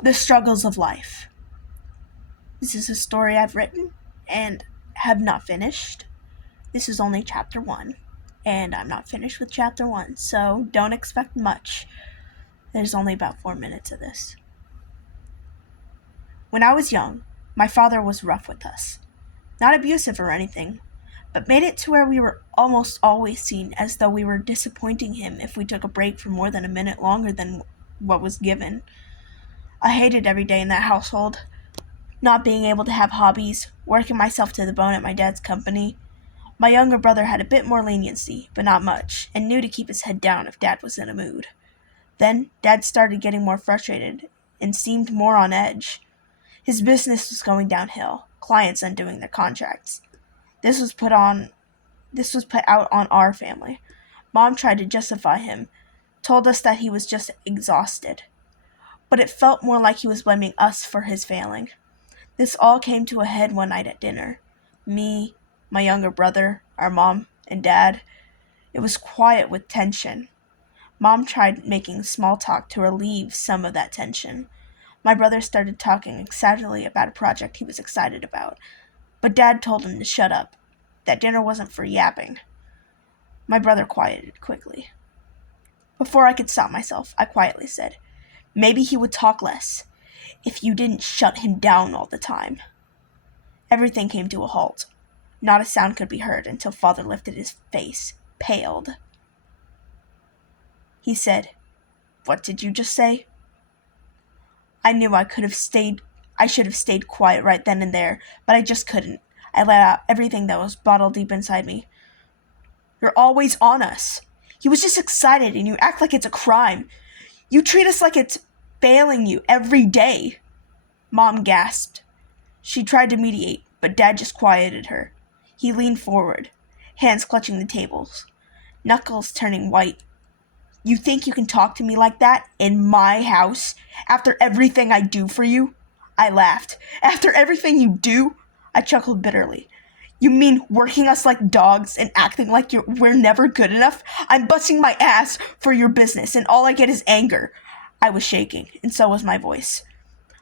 The struggles of life. This is a story I've written and have not finished. This is only chapter 1, and I'm not finished with chapter 1, so don't expect much. There's only about 4 minutes of this. When I was young, my father was rough with us. Not abusive or anything, but made it to where we were almost always seen as though we were disappointing him if we took a break for more than a minute longer than what was given. I hated every day in that household. Not being able to have hobbies, working myself to the bone at my dad's company. My younger brother had a bit more leniency, but not much, and knew to keep his head down if Dad was in a mood. Then, Dad started getting more frustrated and seemed more on edge. His business was going downhill, clients undoing their contracts. This was put out on our family. Mom tried to justify him, told us that he was just exhausted. But it felt more like he was blaming us for his failing. This all came to a head one night at dinner. Me, my younger brother, our mom, and Dad. It was quiet with tension. Mom tried making small talk to relieve some of that tension. My brother started talking excitedly about a project he was excited about, but Dad told him to shut up, that dinner wasn't for yapping. My brother quieted quickly. Before I could stop myself, I quietly said, "Maybe he would talk less, if you didn't shut him down all the time." Everything came to a halt. Not a sound could be heard until Father lifted his face, paled. He said, "What did you just say?" I knew I should have stayed quiet right then and there, but I just couldn't. I let out everything that was bottled deep inside me. "You're always on us. He was just excited and you act like it's a crime. You treat us like it's failing you every day." Mom gasped. She tried to mediate, but Dad just quieted her. He leaned forward, hands clutching the tables, knuckles turning white. "You think you can talk to me like that in my house after everything I do for you?" I laughed. "After everything you do?" I chuckled bitterly. "You mean working us like dogs and acting like we're never good enough? I'm busting my ass for your business and all I get is anger." I was shaking, and so was my voice.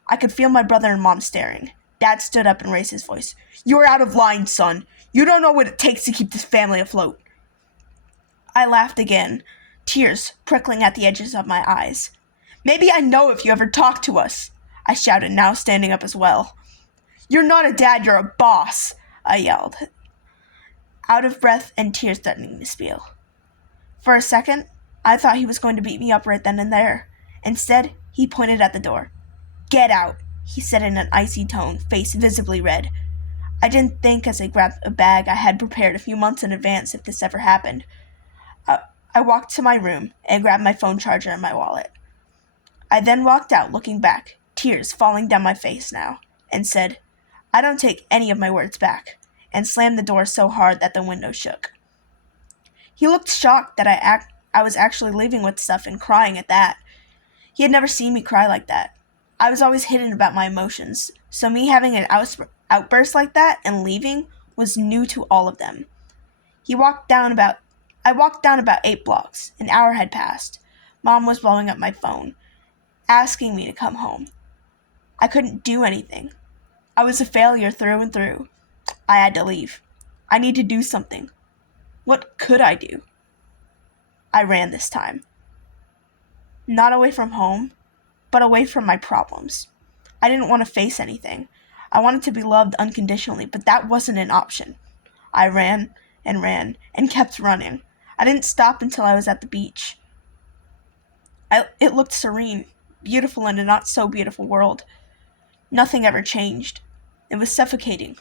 I could feel my brother and Mom staring. Dad stood up and raised his voice. "You're out of line, son. You don't know what it takes to keep this family afloat." I laughed again, tears prickling at the edges of my eyes. "Maybe I know if you ever talk to us," I shouted, now standing up as well. "You're not a dad, you're a boss," I yelled, out of breath and tears threatening to spill. For a second, I thought he was going to beat me up right then and there. Instead, he pointed at the door. "Get out," he said in an icy tone, face visibly red. I didn't think as I grabbed a bag I had prepared a few months in advance if this ever happened. I walked to my room and grabbed my phone charger and my wallet. I then walked out looking back, tears falling down my face now, and said, "I don't take any of my words back," and slammed the door so hard that the window shook. He looked shocked that I was actually leaving with stuff and crying at that. He had never seen me cry like that. I was always hidden about my emotions, so me having an outburst like that and leaving was new to all of them. I walked down about 8 blocks. An hour had passed. Mom was blowing up my phone, asking me to come home. I couldn't do anything. I was a failure through and through. I had to leave. I need to do something. What could I do? I ran this time. Not away from home, but away from my problems. I didn't want to face anything. I wanted to be loved unconditionally, but that wasn't an option. I ran and kept running. I didn't stop until I was at the beach. It looked serene, beautiful in a not-so-beautiful world. Nothing ever changed. It was suffocating.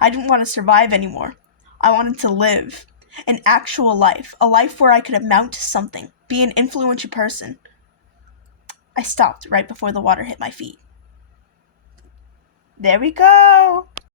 I didn't want to survive anymore. I wanted to live. An actual life. A life where I could amount to something. Be an influential person. I stopped right before the water hit my feet. There we go.